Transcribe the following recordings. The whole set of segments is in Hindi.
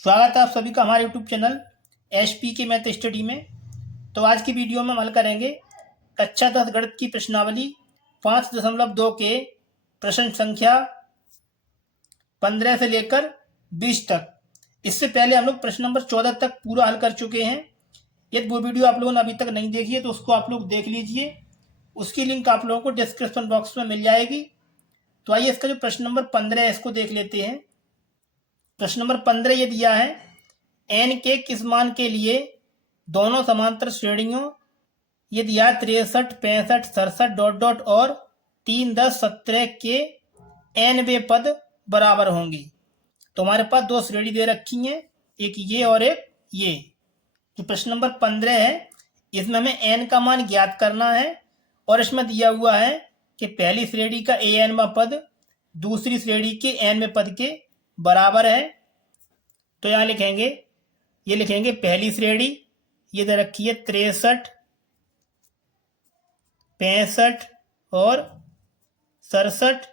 स्वागत है आप सभी का हमारे यूट्यूब चैनल एचपी के मैथ स्टडी में। तो आज की वीडियो में हम हल करेंगे कक्षा 10 गणित की प्रश्नावली 5.2 के प्रश्न संख्या 15 से लेकर 20 तक। इससे पहले हम लोग प्रश्न नंबर 14 तक पूरा हल कर चुके हैं। यदि वो वीडियो आप लोगों ने अभी तक नहीं देखी है तो उसको आप लोग देख लीजिए, उसकी लिंक आप लोगों को डिस्क्रिप्शन बॉक्स में मिल जाएगी। तो आइए इसका जो प्रश्न नंबर 15 है इसको देख लेते हैं। प्रश्न नंबर 15 ये दिया है, एन के किस मान के लिए दोनों समांतर श्रेणियों ये दिया 63, 65, 67 डॉट डॉट और 3, 10, 17 के एन वे पद बराबर होंगे। तो हमारे पास दो श्रेणी दे रखी हैं, एक ये और एक ये। जो प्रश्न नंबर 15 है इसमें हमें एन का मान ज्ञात करना है और इसमें दिया हुआ है कि पहली श्रेणी का ए एनवा पद दूसरी श्रेणी के एनवें पद के बराबर है। तो यहाँ लिखेंगे, ये लिखेंगे पहली श्रेणी ये दे रखी है 63, 65 और 67।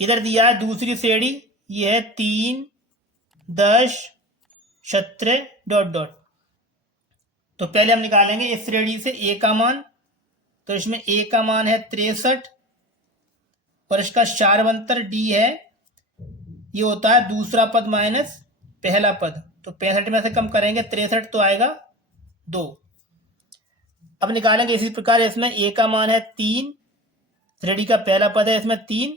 इधर दिया है दूसरी श्रेणी ये है 3, 10, 17 डॉट डॉट। तो पहले हम निकालेंगे इस श्रेणी से ए का मान। तो इसमें ए का मान है 63 और इसका शारवंतर डी है, ये होता है दूसरा पद माइनस पहला पद। तो 65 में से कम करेंगे 63 तो आएगा 2। अब निकालेंगे इसी प्रकार इसमें ए का मान है 3, श्रेणी का पहला पद है इसमें 3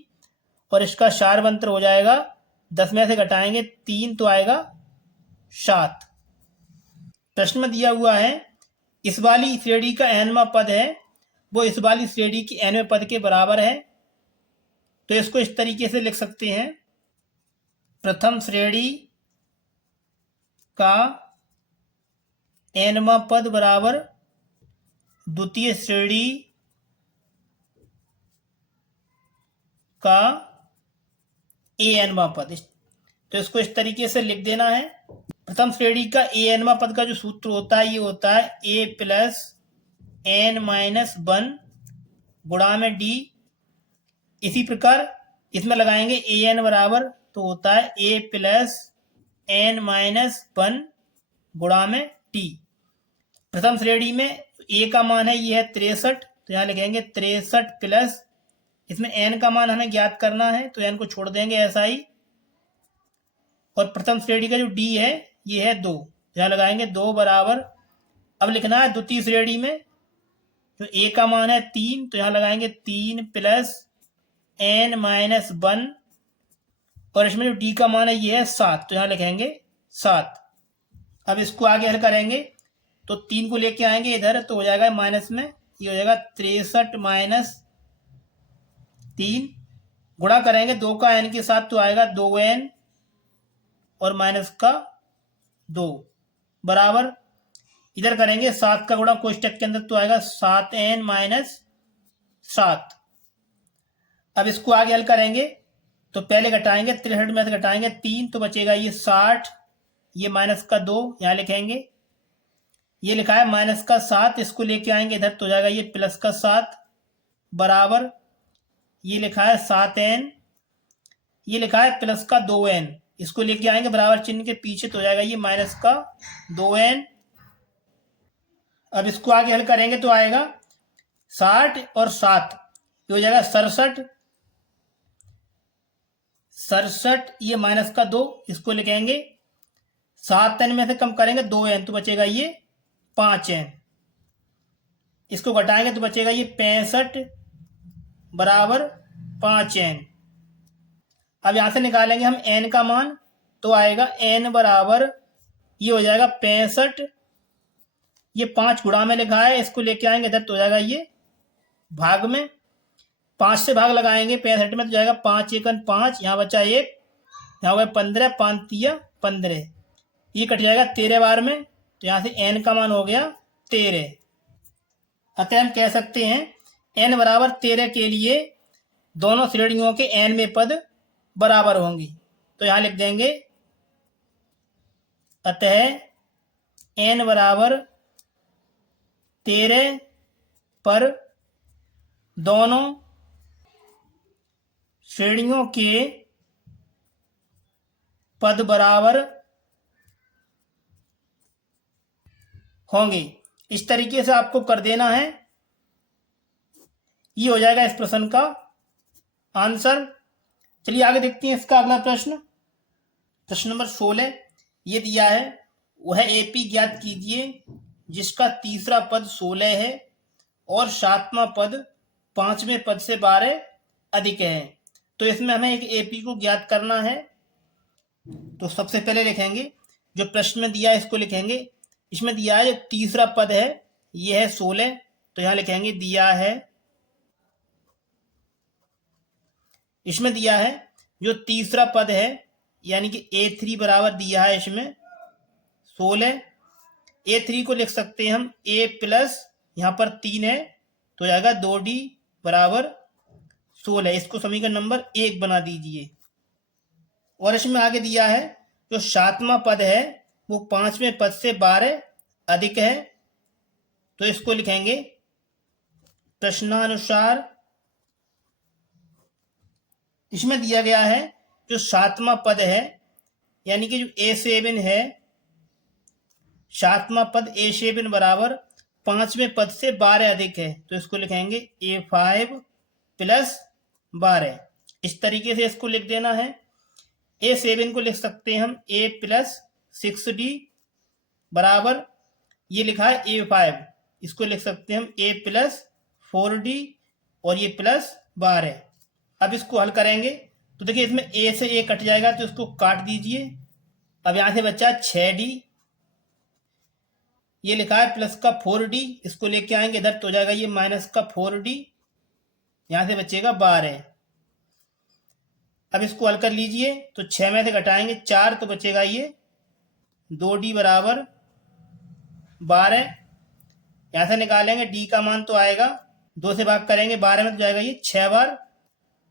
और इसका शारवंतर हो जाएगा 10 में से घटाएंगे 3 तो आएगा 7। प्रश्न में दिया हुआ है इस वाली श्रेणी का एनवां पद है वो इस वाली श्रेणी की एनवें पद के बराबर है। तो इसको इस तरीके से लिख सकते हैं, प्रथम श्रेणी का एनवां पद बराबर द्वितीय श्रेणी का ए एनवां पद। तो इसको इस तरीके से लिख देना है। प्रथम श्रेणी का ए एनवां पद का जो सूत्र होता है ये होता है ए प्लस एन माइनस 1 गुणा में डी। इसी प्रकार इसमें लगाएंगे ए एन बराबर तो होता है ए प्लस एन माइनस 1 गुणा में टी। प्रथम श्रेणी में ए का मान है ये है 63, तो यहाँ लिखेंगे 63 प्लस इसमें एन का मान हमें ज्ञात करना है तो एन को छोड़ देंगे ऐसा ही। और प्रथम श्रेणी का जो डी है ये है 2, यहाँ लगाएंगे 2 बराबर। अब लिखना है द्वितीय श्रेणी में जो ए का मान है 3, तो यहाँ लगाएंगे 3 प्लस एन माइनस 1 और इसमें जो डी का मान है ये है 7, तो यहाँ लिखेंगे 7। अब इसको आगे हल करेंगे तो 3 को लेके आएंगे इधर तो हो जाएगा माइनस में, ये हो जाएगा 63 माइनस 3 गुणा करेंगे 2 का एन के साथ तो आएगा 2n और माइनस का 2 बराबर। इधर करेंगे 7 का गुणा कोष्टक के अंदर तो आएगा 7n माइनस 7। अब इसको आगे हल करेंगे तो पहले घटाएंगे 63 में से घटाएंगे 3 तो बचेगा ये 60, ये माइनस का 2 यहाँ लिखेंगे, ये लिखा है माइनस का 7, इसको लेके आएंगे इधर तो हो जाएगा ये प्लस का 7 बराबर। ये लिखा है 7n, ये लिखा है प्लस का 2n, इसको लेके आएंगे बराबर चिन्ह के पीछे तो हो जाएगा ये माइनस का 2n। अब इसको आगे हल करेंगे तो आएगा 60 और 7 ये हो जाएगा 67, 67 ये माइनस का 2, इसको लिखेंगे 7n में से कम करेंगे 2n तो बचेगा ये 5n, इसको घटाएंगे तो बचेगा ये 65 बराबर 5n। अब यहां से निकालेंगे हम n का मान तो आएगा n बराबर ये हो जाएगा 65, ये 5 गुणा में लिखा है इसको लेके आएंगे इधर तो हो जाएगा ये भाग में, 5 से भाग लगाएंगे 65 में तो जाएगा 5 एकन 5, यहाँ बचा 1, यहाँ हो गया 15, 5 तिया 15, ये कट जाएगा 13 बार में तो यहाँ से n का मान हो गया 13। अतः हम कह सकते हैं n बराबर 13 के लिए दोनों श्रेणियों के n में पद बराबर होंगी। तो यहाँ लिख देंगे अतः n बराबर 13 पर दोनों श्रेणियों के पद बराबर होंगे। इस तरीके से आपको कर देना है। ये हो जाएगा इस प्रश्न का आंसर। चलिए आगे देखते हैं इसका अगला प्रश्न। प्रश्न नंबर 16 ये दिया है, वह एपी ज्ञात कीजिए जिसका तीसरा पद 16 है और सातवां पद पांचवें पद से 12 अधिक है। तो इसमें हमें एक एपी को ज्ञात करना है। तो सबसे पहले लिखेंगे जो प्रश्न में दिया है इसको लिखेंगे। इसमें दिया है जो तीसरा पद है ये है 16, तो यहां लिखेंगे दिया है। इसमें दिया है जो तीसरा पद है यानी कि A3 बराबर दिया है इसमें 16। A3 को लिख सकते हैं हम A प्लस यहां पर 3 है तो जाएगा 2D बराबर 16। इसको समीकरण नंबर 1 बना दीजिए। और इसमें आगे दिया है जो सातवां पद है वो पांचवें पद से 12 अधिक है, तो इसको लिखेंगे प्रश्नानुसार। इसमें दिया गया है जो सातवां पद है यानी कि जो A7 है, सातवां पद A7 बराबर पांचवें पद से 12 अधिक है, तो इसको लिखेंगे A5 प्लस 12। इस तरीके से इसको लिख देना है। A7 को लिख सकते हैं हम A प्लस 6D बराबर ये लिखा है A5, इसको लिख सकते हैं हम A प्लस 4D और ये प्लस 12। अब इसको हल करेंगे तो देखिए इसमें A से A कट जाएगा तो इसको काट दीजिए। अब यहां से बचा 6D, ये लिखा है प्लस का 4D, इसको लेके आएंगे इधर तो हो जाएगा ये माइनस का 4D, यहां से बचेगा 12। अब इसको हल कर लीजिए तो 6 में से घटाएंगे 4 तो बचेगा ये 2D बराबर 12। यहां से निकालेंगे D का मान तो आएगा 2 से भाग करेंगे 12 में तो जाएगा ये 6 बार,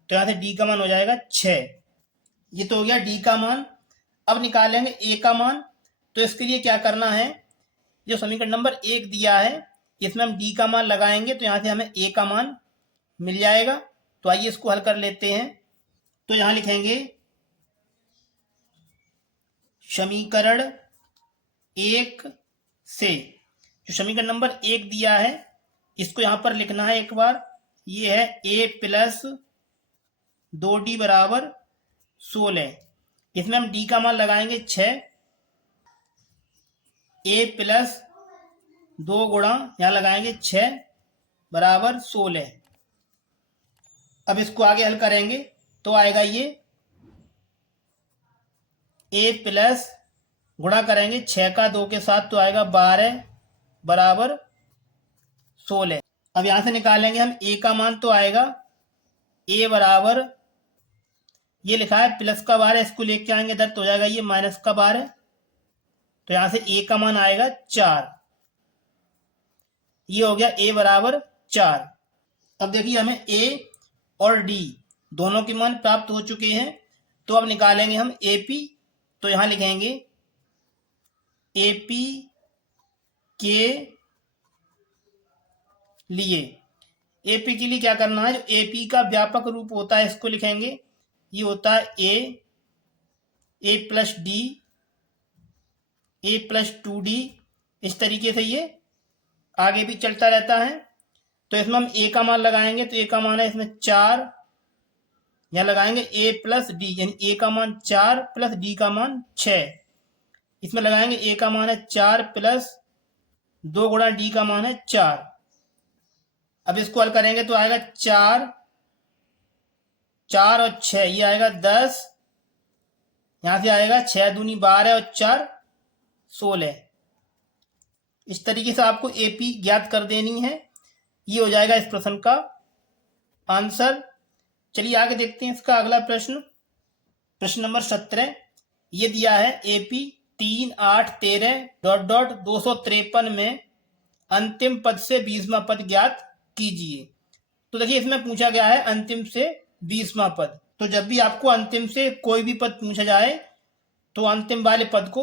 तो यहां से D का मान हो जाएगा 6। ये तो हो गया D का मान। अब निकालेंगे A का मान। तो इसके लिए क्या करना है, जो समीकरण नंबर 1 दिया है इसमें हम D का मान लगाएंगे तो यहां से हमें A का मान मिल जाएगा। तो आइए इसको हल कर लेते हैं। तो यहां लिखेंगे समीकरण 1 से जो समीकरण नंबर 1 दिया है इसको यहां पर लिखना है एक बार। ये है A प्लस 2D बराबर 16। इसमें हम D का मान लगाएंगे 6, A प्लस 2 गुणा यहां लगाएंगे 6 बराबर 16। अब इसको आगे हल करेंगे तो आएगा ये A प्लस गुणा करेंगे 6 का 2 के साथ तो आएगा 12 बराबर 16। अब यहां से निकालेंगे हम A का मान तो आएगा A बराबर ये लिखा है प्लस का 12, इसको लेके आएंगे इधर तो हो जाएगा ये माइनस का 12, तो यहां से A का मान आएगा 4। ये हो गया A बराबर 4। अब देखिए हमें A और D दोनों के मान प्राप्त हो चुके हैं। तो अब निकालेंगे हम AP। तो यहां लिखेंगे AP के लिए, AP के लिए क्या करना है, जो AP का व्यापक रूप होता है इसको लिखेंगे। ये होता है A plus D, A plus 2D, इस तरीके से ये आगे भी चलता रहता है। तो इसमें हम A का मान लगाएंगे तो A का मान है इसमें 4, यहां लगाएंगे A प्लस D यानी A का मान 4 प्लस D का मान 6। इसमें लगाएंगे A का मान है 4 प्लस 2 गुणा D का मान है 4। अब इसको हल करेंगे तो आएगा 4 और 6 ये आएगा 10, यहां से आएगा 6 दूनी 12 और 4 16। इस तरीके से आपको AP ज्ञात कर देनी है। ये हो जाएगा इस प्रश्न का आंसर। चलिए आगे देखते हैं इसका अगला प्रश्न। प्रश्न नंबर 17 ये दिया है AP 3, 8, 13 डॉट डॉट 253 में अंतिम पद से 20वां पद ज्ञात कीजिए। तो देखिए इसमें पूछा गया है अंतिम से 20वां पद। तो जब भी आपको अंतिम से कोई भी पद पूछा जाए तो अंतिम वाले पद को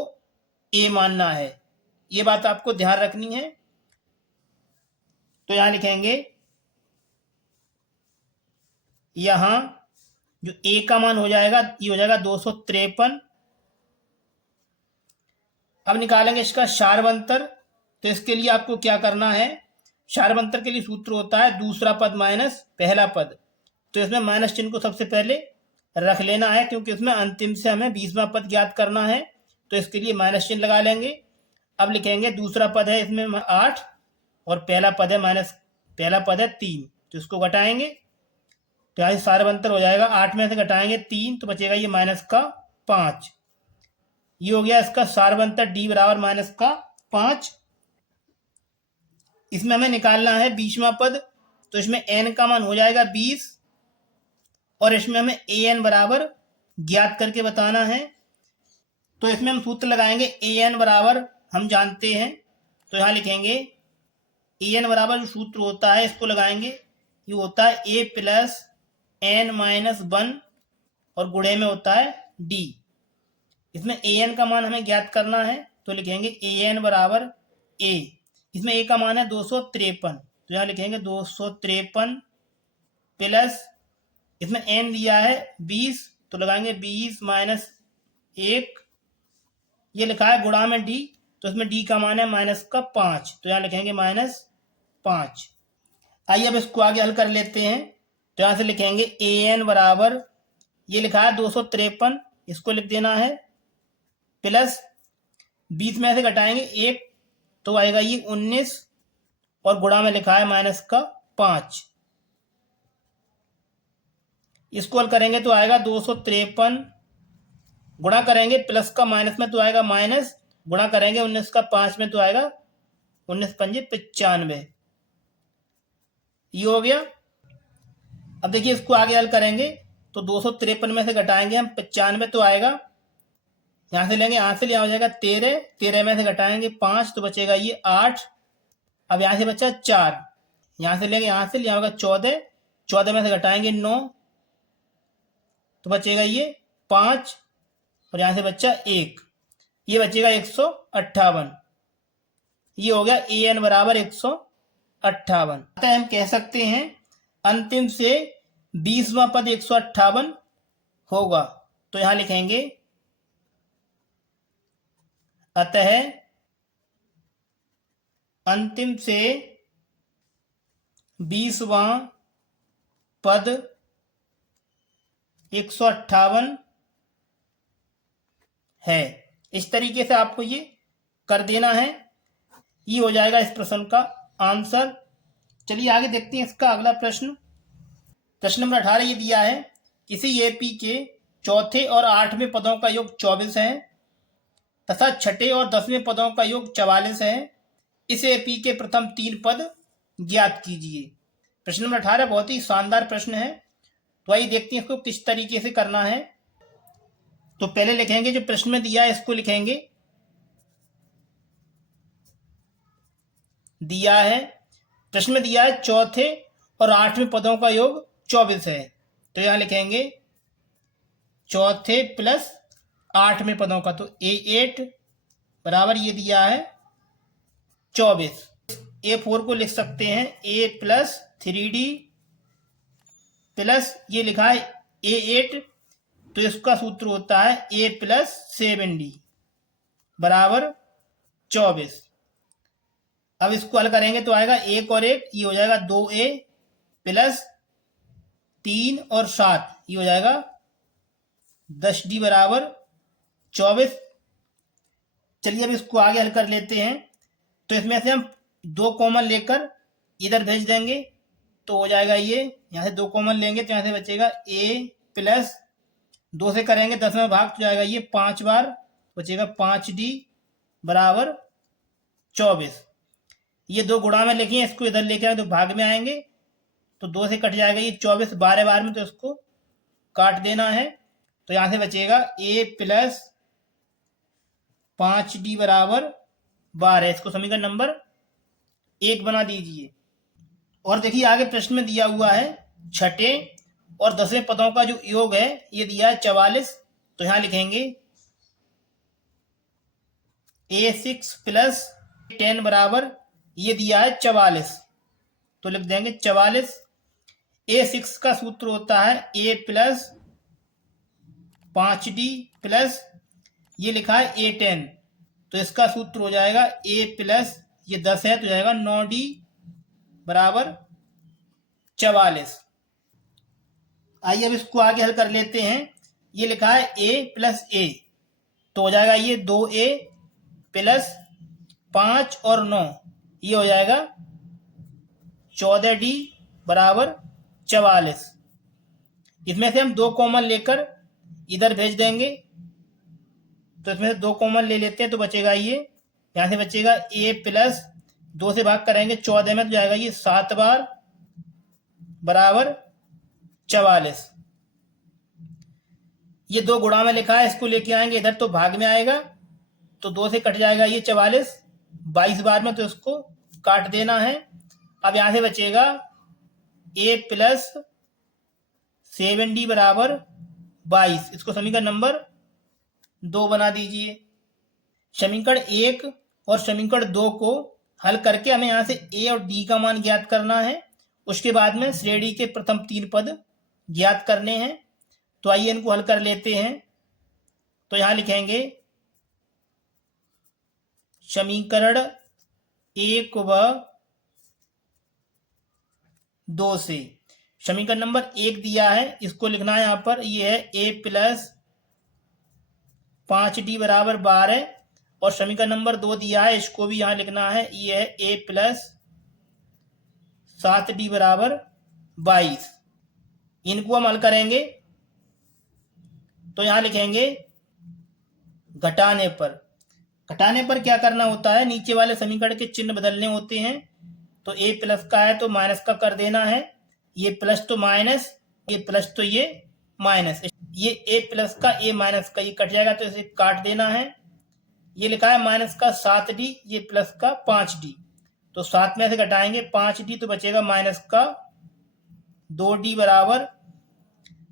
A मानना है, ये बात आपको ध्यान रखनी है। तो यहां लिखेंगे यहां जो A का मान हो जाएगा ये हो जाएगा 253 अब निकालेंगे इसका शार्वंतर। तो इसके लिए आपको क्या करना है, शार्वंतर के लिए सूत्र होता है दूसरा पद माइनस पहला पद। तो इसमें माइनस चिन्ह को सबसे पहले रख लेना है, क्योंकि इसमें अंतिम से हमें 20वां पद ज्ञात करना है, तो इसके लिए माइनस चिन्ह लगा लेंगे। अब लिखेंगे दूसरा पद है इसमें 8 और पहला पद है माइनस, पहला पद है 3, तो इसको घटाएंगे। तो यहाँ से सार्वंतर हो जाएगा, 8 में से घटाएंगे 3 तो बचेगा ये माइनस का 5। ये हो गया इसका सार्वंतर डी बराबर माइनस का 5। इसमें हमें निकालना है 20वां पद, तो इसमें n का मान हो जाएगा 20 और इसमें हमें an बराबर ज्ञात करके बताना है। तो इसमें हम सूत्र लगाएंगे an बराबर हम जानते हैं, तो यहाँ लिखेंगे an बराबर जो सूत्र होता है इसको लगाएंगे, ये होता है a प्लस n माइनस 1 और गुणे में होता है d। इसमें an का मान हमें ज्ञात करना है, तो लिखेंगे an बराबर a, इसमें a का मान है 253, तो यहाँ लिखेंगे 253 प्लस इसमें n दिया है 20, तो लगाएंगे 20 माइनस 1, ये लिखा है गुणा में d, तो इसमें d का मान है माइनस का 5, तो यहाँ लिखेंगे माइनस 5। आइए अब इसको आगे हल कर लेते हैं। तो यहाँ से लिखेंगे an बराबर, ये लिखा है 253, इसको लिख देना है, प्लस 20 में से घटाएंगे 1 तो आएगा ये 19 और गुणा में लिखा है माइनस का 5। इसको हल करेंगे तो आएगा 253, गुणा करेंगे प्लस का माइनस में तो आएगा माइनस, गुणा करेंगे 19 का 5 में तो आएगा 19 पंजे 95, ये हो गया। अब देखिए इसको आगे हल करेंगे तो 253 में से घटाएंगे हम 95 तो आएगा, यहाँ से लेंगे, यहाँ से लिया हो जाएगा 13, 13 में से घटाएंगे 5 तो बचेगा ये 8। अब यहाँ से बचा 4, यहाँ से लेंगे, यहाँ से लिया होगा 14, 14 में से घटाएंगे 9 तो बचेगा ये 5 और यहाँ से बचा 1, ये बचेगा 158। ये हो गया an बराबर 158। अतः हम कह सकते हैं अंतिम से 20वां पद 158 होगा। तो यहाँ लिखेंगे अतः अंतिम से 20वां पद 158 है। इस तरीके से आपको ये कर देना है, ये हो जाएगा इस प्रश्न का आंसर। चलिए आगे देखते हैं इसका अगला प्रश्न। प्रश्न नंबर 18 ये दिया है, किसी एपी के चौथे और 8वें पदों का योग 24 है तथा छठे और 10वें पदों का योग 44 है। इस एपी के प्रथम 3 पद ज्ञात कीजिए। प्रश्न नंबर 18 बहुत ही शानदार प्रश्न है, तो आइए देखते हैं इसको किस तरीके से करना है। तो पहले लिखेंगे जो प्रश्न में दिया है इसको लिखेंगे, दिया है प्रश्न में दिया है चौथे और 8वें पदों का योग 24 है, तो यहां लिखेंगे चौथे प्लस 8वें पदों का, तो A8 बराबर ये दिया है 24। A4 को लिख सकते हैं A प्लस 3D प्लस ये लिखा है A8, तो इसका सूत्र होता है A प्लस 7D बराबर 24। अब इसको हल करेंगे तो आएगा 1 और 1, ये हो जाएगा 2A प्लस 3 और 7, ये हो जाएगा 10D बराबर 24। चलिए अब इसको आगे हल कर लेते हैं। तो इसमें से हम 2 कॉमन लेकर इधर भेज देंगे, तो हो जाएगा ये, यहाँ से 2 कॉमन लेंगे तो यहाँ से बचेगा A प्लस 2 से करेंगे 10 में भाग तो जाएगा ये 5 बार, बचेगा 5D बराबर 24। ये 2 गुणा में लिखे, इसको इधर लेके आए तो भाग में आएंगे, तो 2 से कट जाएगा ये 24 12 बार में, तो इसको काट देना है। तो यहाँ से बचेगा A प्लस 5D बराबर 12, इसको समीकरण नंबर 1 बना दीजिए। और देखिए आगे प्रश्न में दिया हुआ है छठे और 10वें पदों का जो योग है ये दिया है 44, तो यहाँ लिखेंगे A6 प्लस 10 बराबर ये दिया है 44, तो लिख देंगे 44। A6 का सूत्र होता है A प्लस 5D प्लस ये लिखा है A10, तो इसका सूत्र हो जाएगा a प्लस ये 10 है तो जाएगा 9d बराबर 44। आइए अब इसको आगे हल कर लेते हैं। ये लिखा है a प्लस a तो हो जाएगा ये 2a प्लस 5 और 9 ये हो जाएगा 14d बराबर 44। इसमें से हम 2 कॉमन लेकर इधर भेज देंगे तो इसमें से 2 कॉमन ले लेते हैं तो बचेगा ये, यहाँ से बचेगा a प्लस 2 से भाग करेंगे 14 में तो जाएगा ये 7 बार बराबर 44। ये 2 गुणा में लिखा है, इसको लेके आएंगे इधर तो भाग में आएगा तो 2 से कट जाएगा ये 44 22 बार में, तो इसको काट देना है। अब यहां से बचेगा a प्लस 7d बराबर 22। इसको समीकरण नंबर 2 बना दीजिए। समीकरण 1 और समीकरण 2 को हल करके हमें यहाँ से a और d का मान ज्ञात करना है। उसके बाद में श्रेणी के प्रथम 3 पद ज्ञात करने हैं। तो आइए इनको हल कर लेते हैं। तो यहाँ लिखेंगे समीकरण 1 व 2 से समीकरण नंबर 1 दिया है, इसको लिखना है यहाँ पर, ये है a प्लस 5d बराबर 12 और समीकरण नंबर 2 दिया है, इसको भी यहाँ लिखना है, ये है a प्लस 7d बराबर 22। इनको हम हल करेंगे तो यहाँ लिखेंगे घटाने पर क्या करना होता है, नीचे वाले समीकरण के चिन्ह बदलने होते हैं। तो a प्लस का है तो माइनस का कर देना है, ये प्लस तो माइनस, ये प्लस तो ये माइनस, ये a प्लस का a माइनस का ये कट जाएगा तो इसे काट देना है। ये लिखा है माइनस का 7d, ये प्लस का 5d, तो 7 में से घटाएंगे 5d तो बचेगा माइनस का 2d बराबर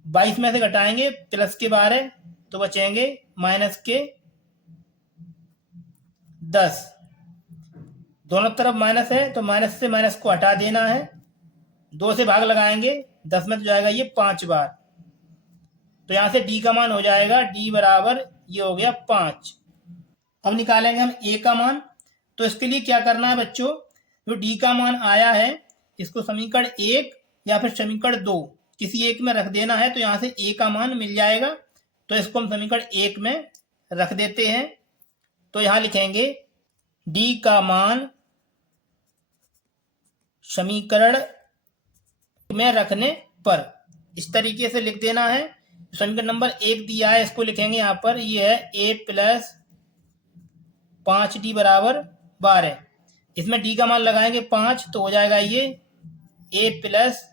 22 में से घटाएंगे प्लस के 12 तो बचेंगे माइनस के 10। दोनों तरफ माइनस है तो माइनस से माइनस को हटा देना है, 2 से भाग लगाएंगे 10 में तो जाएगा ये 5 बार। तो यहां से d का मान हो जाएगा d बराबर ये हो गया 5। अब निकालेंगे हम a का मान। तो इसके लिए क्या करना है बच्चों, जो d का मान आया है इसको समीकरण 1 या फिर समीकरण 2 किसी एक में रख देना है, तो यहां से a का मान मिल जाएगा। तो इसको हम समीकरण 1 में रख देते हैं। तो यहां लिखेंगे d का मान समीकरण में रखने पर, इस तरीके से लिख देना है। समीकरण नंबर 1 दिया है, इसको लिखेंगे यहाँ पर, ये है a प्लस 5d बराबर 12। इसमें d का मान लगाएंगे 5 तो हो जाएगा ये a प्लस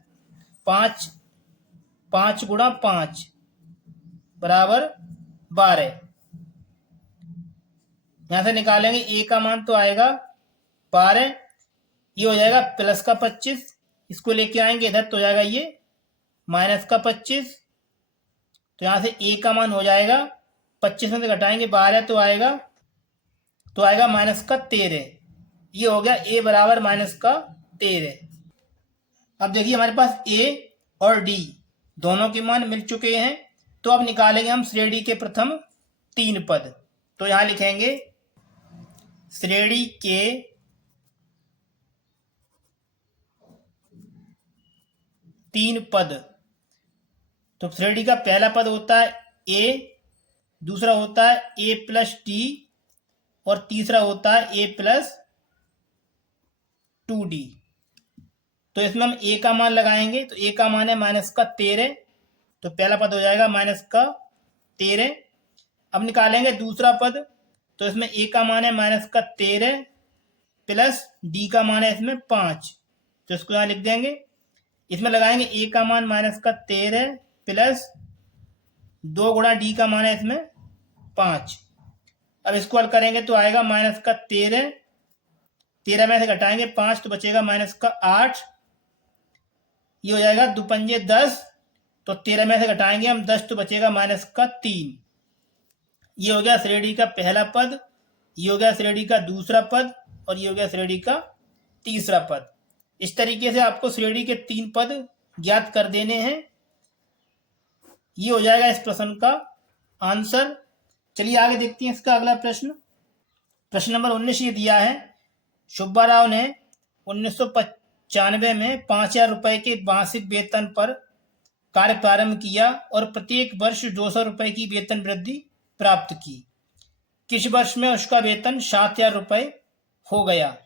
5 गुणा 5 बराबर 12। यहां से निकालेंगे a का मान तो आएगा 12, ये हो जाएगा प्लस का 25, इसको लेके आएंगे इधर तो हो जाएगा ये माइनस का 25। तो यहां से a का मान हो जाएगा 25 में से घटाएंगे 12 तो आएगा माइनस का 13। ये हो गया a बराबर माइनस का 13। अब देखिए हमारे पास a और d दोनों के मान मिल चुके हैं। तो अब निकालेंगे हम श्रेणी के प्रथम 3 पद। तो यहां लिखेंगे श्रेणी के तीन पद। तो श्रेणी का पहला पद होता है a, दूसरा होता है a प्लस टी और तीसरा होता है a प्लस 2d। तो इसमें हम a का मान लगाएंगे तो a का मान है माइनस का 13, तो पहला पद हो जाएगा माइनस का 13। अब निकालेंगे दूसरा पद, तो इसमें a का मान है माइनस का 13 प्लस d का मान है इसमें 5, तो इसको यहाँ लिख देंगे। इसमें लगाएंगे a का मान माइनस का 13 प्लस 2 गुणा d का मान है इसमें 5। अब इसको हल करेंगे तो आएगा माइनस का 13 में से घटाएंगे 5 तो बचेगा माइनस का 8। ये हो जाएगा 2 पंजे 10, तो 13 में से घटाएंगे हम 10 तो बचेगा माइनस का 3। ये हो गया श्रेणी का पहला पद, ये हो गया श्रेणी का दूसरा पद और ये हो गया श्रेणी का तीसरा पद। इस तरीके से आपको श्रेणी के 3 पद ज्ञात कर देने हैं। ये हो जाएगा इस प्रश्न का आंसर। चलिए आगे देखते हैं इसका अगला प्रश्न। प्रश्न नंबर 19 ये दिया है, सुब्बा राव ने 1995 में 5,000 रुपए के मासिक वेतन पर कार्य प्रारंभ किया और प्रत्येक वर्ष 200 रुपए की वेतन वृद्धि प्राप्त की। किस वर्ष में उसका वेतन 7,000 रुपए हो गया?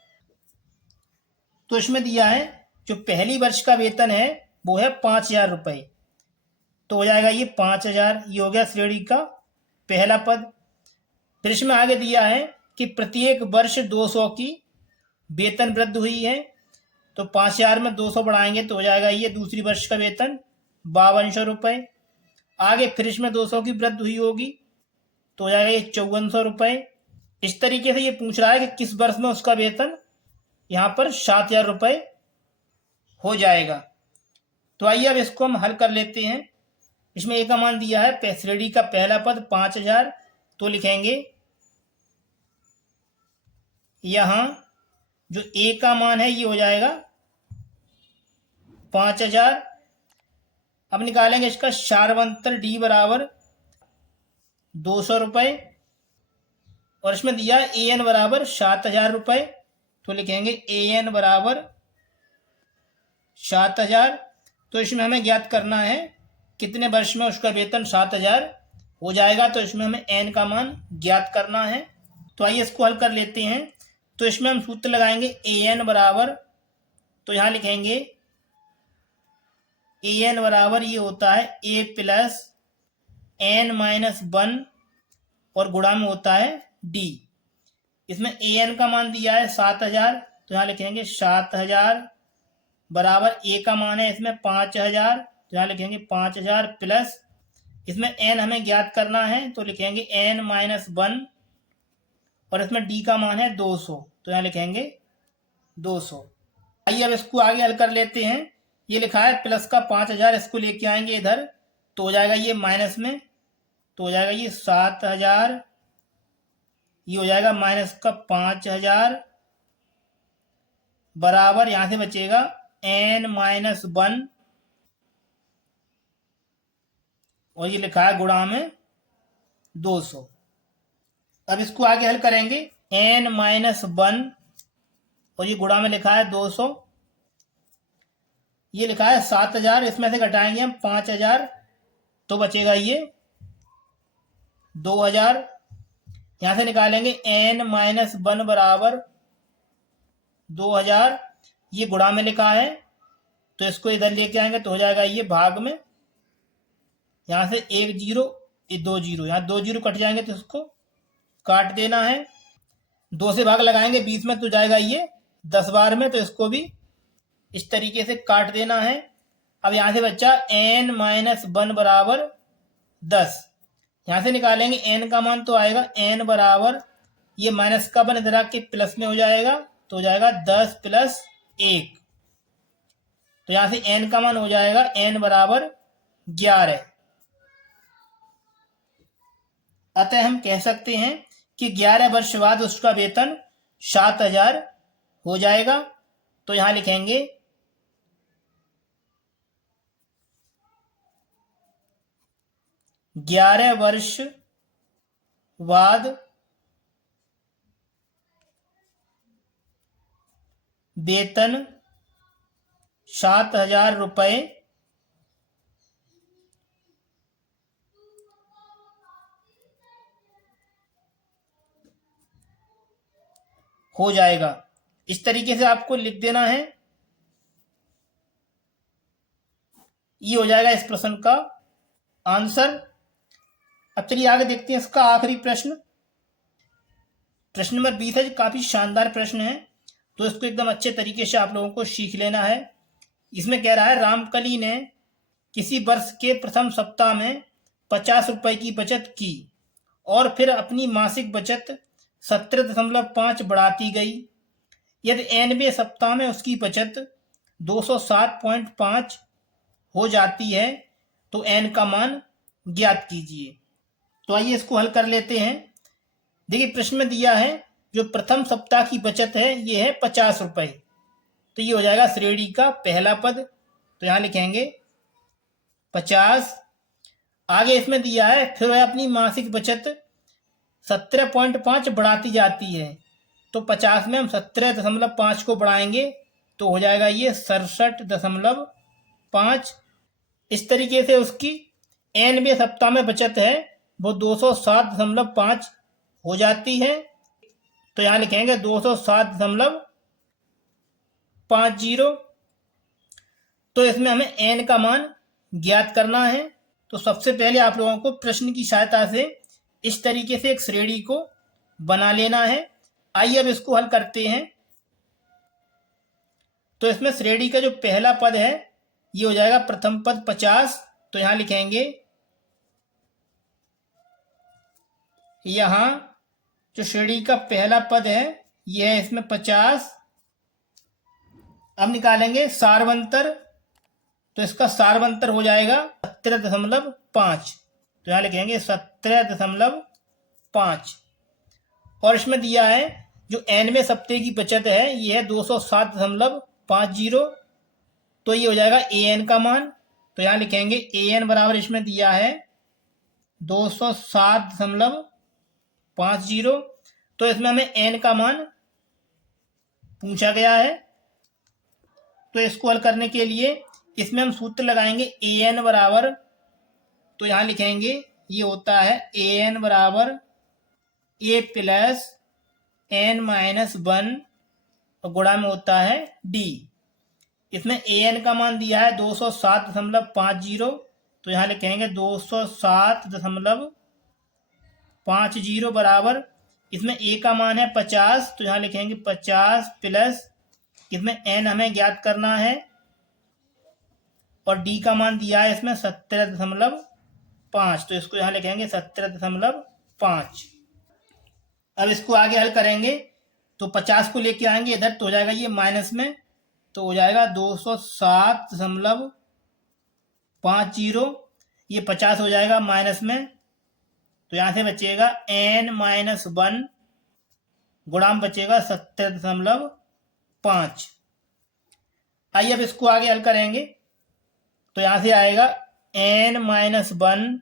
तो इसमें दिया है जो पहली वर्ष का वेतन है वो है 5,000 रुपए, तो हो जाएगा ये 5,000, ये हो गया श्रेणी का पहला पद। फिर इसमें आगे दिया है कि प्रत्येक वर्ष 200 की वेतन वृद्धि हुई है, तो 5,000 में 200 बढ़ाएंगे तो हो जाएगा ये दूसरी वर्ष का वेतन 5200 रुपये। आगे फिर इसमें 200 की वृद्धि हुई होगी तो हो जाएगा ये 5400 रुपये। इस तरीके से ये पूछ रहा है कि किस वर्ष में उसका वेतन यहाँ पर 7,000 रुपये हो जाएगा। तो आइए अब इसको हम हल कर लेते हैं। इसमें ए का मान दिया है, श्रेणी का पहला पद 5,000, तो लिखेंगे यहाँ जो ए का मान है ये हो जाएगा 5,000। अब निकालेंगे इसका सार्वंतर डी बराबर 200 रुपये और इसमें दिया ए एन बराबर 7,000 रुपये, तो लिखेंगे ए एन बराबर 7,000। तो इसमें हमें ज्ञात करना है कितने वर्ष में उसका वेतन 7,000 हो जाएगा, तो इसमें हमें एन का मान ज्ञात करना है। तो आइए इसको हल कर लेते हैं। तो इसमें हम सूत्र लगाएंगे ए एन बराबर, तो यहाँ लिखेंगे ए एन बराबर ये होता है ए प्लस एन माइनस 1 और गुणा में होता है डी। इसमें ए एन का मान दिया है 7,000, तो यहाँ लिखेंगे 7,000 बराबर ए का मान है इसमें 5,000, तो यहाँ लिखेंगे 5,000 प्लस इसमें एन हमें ज्ञात करना है, तो लिखेंगे एन माइनस 1 और इसमें डी का मान है 200, तो यहाँ लिखेंगे 200। आइए अब इसको आगे हल कर लेते हैं। ये लिखा है प्लस का 5,000, इसको लेके आएंगे इधर तो हो जाएगा ये माइनस में, तो हो जाएगा ये 7,000, ये हो जाएगा माइनस का 5,000 बराबर यहाँ से बचेगा एन माइनस 1 और ये लिखा है गुणा में 200। अब इसको आगे हल करेंगे एन माइनस 1 और ये गुणा में लिखा है 200, ये लिखा है 7,000, इसमें से घटाएंगे हम 5,000 तो बचेगा ये 2,000। यहाँ से निकालेंगे एन माइनस 1 बराबर 2,000, ये गुणा में लिखा है तो इसको इधर लेके आएंगे तो हो जाएगा ये भाग में, यहाँ से 1 0 2 0, यहाँ 2 0 कट जाएंगे तो इसको काट देना है। 2 से भाग लगाएंगे 20 में तो जाएगा ये 10 बार में, तो इसको भी इस तरीके से काट देना है। अब यहाँ से बच्चा एन माइनस 1 बराबर 10, यहाँ से निकालेंगे एन का मान तो आएगा एन बराबर ये माइनस का 1 इधर आके प्लस में हो जाएगा तो हो जाएगा 10 प्लस 1, तो यहाँ से एन का मान हो जाएगा एन बराबर 11। अतः हम कह सकते हैं कि 11 वर्ष बाद उसका वेतन 7,000 हो जाएगा। तो यहां लिखेंगे 11 वर्ष बाद वेतन 7,000 रुपये हो जाएगा। इस तरीके से आपको लिख देना है। ये हो जाएगा इस प्रश्न का आंसर। अब चलिए आगे देखते हैं इसका आखिरी प्रश्न। प्रश्न नंबर 20 है, काफी शानदार प्रश्न है, तो इसको एकदम अच्छे तरीके से आप लोगों को सीख लेना है। इसमें कह रहा है रामकली ने किसी वर्ष के प्रथम सप्ताह में 50 रुपए की बचत की और फिर अपनी मासिक बचत 17.5 बढ़ाती गई। यदि 90वें सप्ताह में उसकी बचत 207.5 हो जाती है तो एन का मान ज्ञात कीजिए। तो आइए इसको हल कर लेते हैं। देखिए प्रश्न में दिया है जो प्रथम सप्ताह की बचत है ये है 50 रुपए, तो ये हो जाएगा श्रेणी का पहला पद, तो यहाँ लिखेंगे 50। आगे इसमें दिया है फिर वह अपनी मासिक बचत 17.5 बढ़ाती जाती है, तो 50 में हम 17.5 को बढ़ाएंगे तो हो जाएगा ये 67.5। इस तरीके से उसकी 90वें सप्ताह में बचत है वो 207.5 हो जाती है। तो यहाँ लिखेंगे 207.50। तो इसमें हमें एन का मान ज्ञात करना है। तो सबसे पहले आप लोगों को प्रश्न की सहायता से इस तरीके से एक श्रेणी को बना लेना है। आइए अब इसको हल करते हैं। तो इसमें श्रेणी का जो पहला पद है ये हो जाएगा प्रथम पद 50। तो यहाँ लिखेंगे, यहाँ जो श्रेणी का पहला पद है ये है इसमें 50। अब निकालेंगे सारवंतर, तो इसका सारवंतर हो जाएगा 17.5। तो यहाँ लिखेंगे 17.5। और इसमें दिया है जो एनवें सप्ताह की बचत है ये है 207.50। तो ये हो जाएगा ए एन का मान। तो यहाँ लिखेंगे ए एन बराबर इसमें दिया है 207.50। तो इसमें हमें एन का मान पूछा गया है। तो इसको हल करने के लिए इसमें हम सूत्र लगाएंगे ए एन बराबर, तो यहाँ लिखेंगे ये होता है ए एन बराबर ए प्लस एन माइनस 1 और गुणा में होता है डी। इसमें ए एन का मान दिया है 207.50। तो यहाँ लिखेंगे 207.50 बराबर, इसमें ए का मान है 50। तो यहाँ लिखेंगे 50 प्लस इसमें एन हमें ज्ञात करना है और डी का मान दिया है इसमें 17.5। तो इसको यहाँ लिखेंगे 17.5। अब इसको आगे हल करेंगे तो 50 को लेके आएंगे इधर, तो हो जाएगा ये माइनस में, तो हो जाएगा 207.50। ये 50 हो जाएगा माइनस में, तो यहाँ से बचेगा n माइनस 1 गुणाम बचेगा 17.5। आइए अब इसको आगे हल करेंगे। तो यहाँ से आएगा n माइनस 1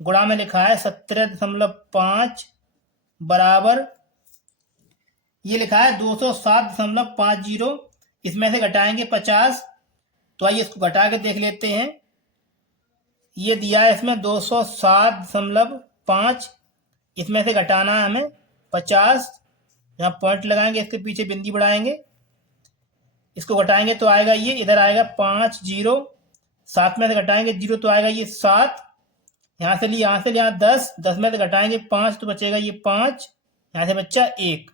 गुणा में लिखा है 17.5 बराबर ये लिखा है 207.50। इसमें से घटाएंगे 50। तो आइए इसको घटा के देख लेते हैं। ये दिया है इसमें 207.5, इसमें से घटाना है हमें 50। यहाँ पॉइंट लगाएंगे, इसके पीछे बिंदी बढ़ाएंगे, इसको घटाएंगे तो आएगा ये इधर आएगा 5 0। 7 में से घटाएंगे 0 तो आएगा ये 7। यहाँ से यहाँ 10, 10 में से घटाएंगे 5 तो बचेगा ये 5। यहाँ से बच्चा 1,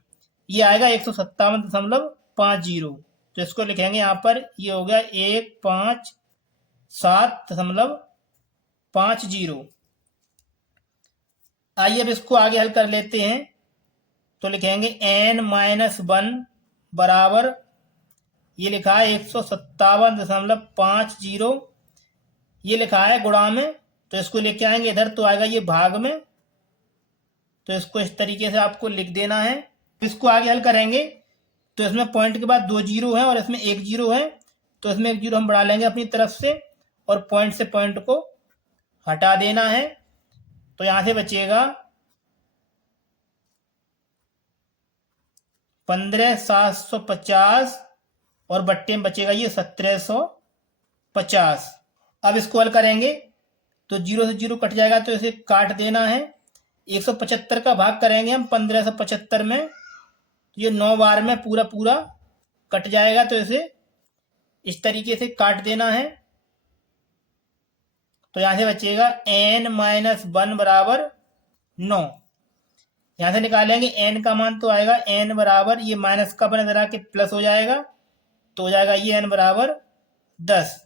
ये आएगा 157.50। तो इसको लिखेंगे यहाँ पर, ये हो गया 157.50। आइए अब इसको आगे हल कर लेते हैं। तो लिखेंगे n माइनस 1 बराबर ये लिखा है 157.50। ये लिखा है गुणा में, तो इसको लेके आएंगे इधर, तो आएगा ये भाग में। तो इसको इस तरीके से आपको लिख देना है। इसको आगे हल करेंगे तो इसमें पॉइंट के बाद 2 0 है और इसमें 1 0 है, तो इसमें 1 0 हम बढ़ा लेंगे अपनी तरफ से और पॉइंट से पॉइंट को हटा देना है। तो यहाँ से बचेगा 15,750 और बट्टे में बचेगा ये 1750। अब इसको हल करेंगे तो 0 से 0 कट जाएगा, तो इसे काट देना है। 175 का भाग करेंगे हम 1575 में, तो ये 9 बार में पूरा पूरा कट जाएगा, तो इसे इस तरीके से काट देना है। तो यहाँ से बचेगा n माइनस 1 बराबर 9। यहाँ से निकालेंगे n का मान, तो आएगा n बराबर ये माइनस का बना जरा के प्लस हो जाएगा, तो हो जाएगा ये n बराबर 10।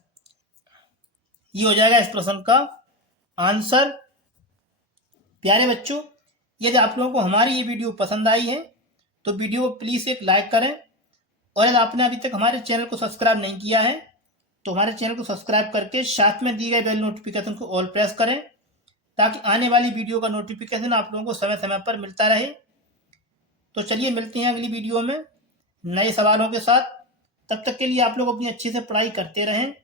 ये हो जाएगा इस प्रश्न का आंसर। प्यारे बच्चों, यदि आप लोगों को हमारी ये वीडियो पसंद आई है तो वीडियो को प्लीज़ एक लाइक करें, और यदि आपने अभी तक हमारे चैनल को सब्सक्राइब नहीं किया है तो हमारे चैनल को सब्सक्राइब करके साथ में दी गई बेल नोटिफिकेशन को ऑल प्रेस करें, ताकि आने वाली वीडियो का नोटिफिकेशन आप लोगों को समय समय पर मिलता रहे। तो चलिए मिलते हैं अगली वीडियो में नए सवालों के साथ। तब तक के लिए आप लोग अपनी अच्छी से पढ़ाई करते रहें।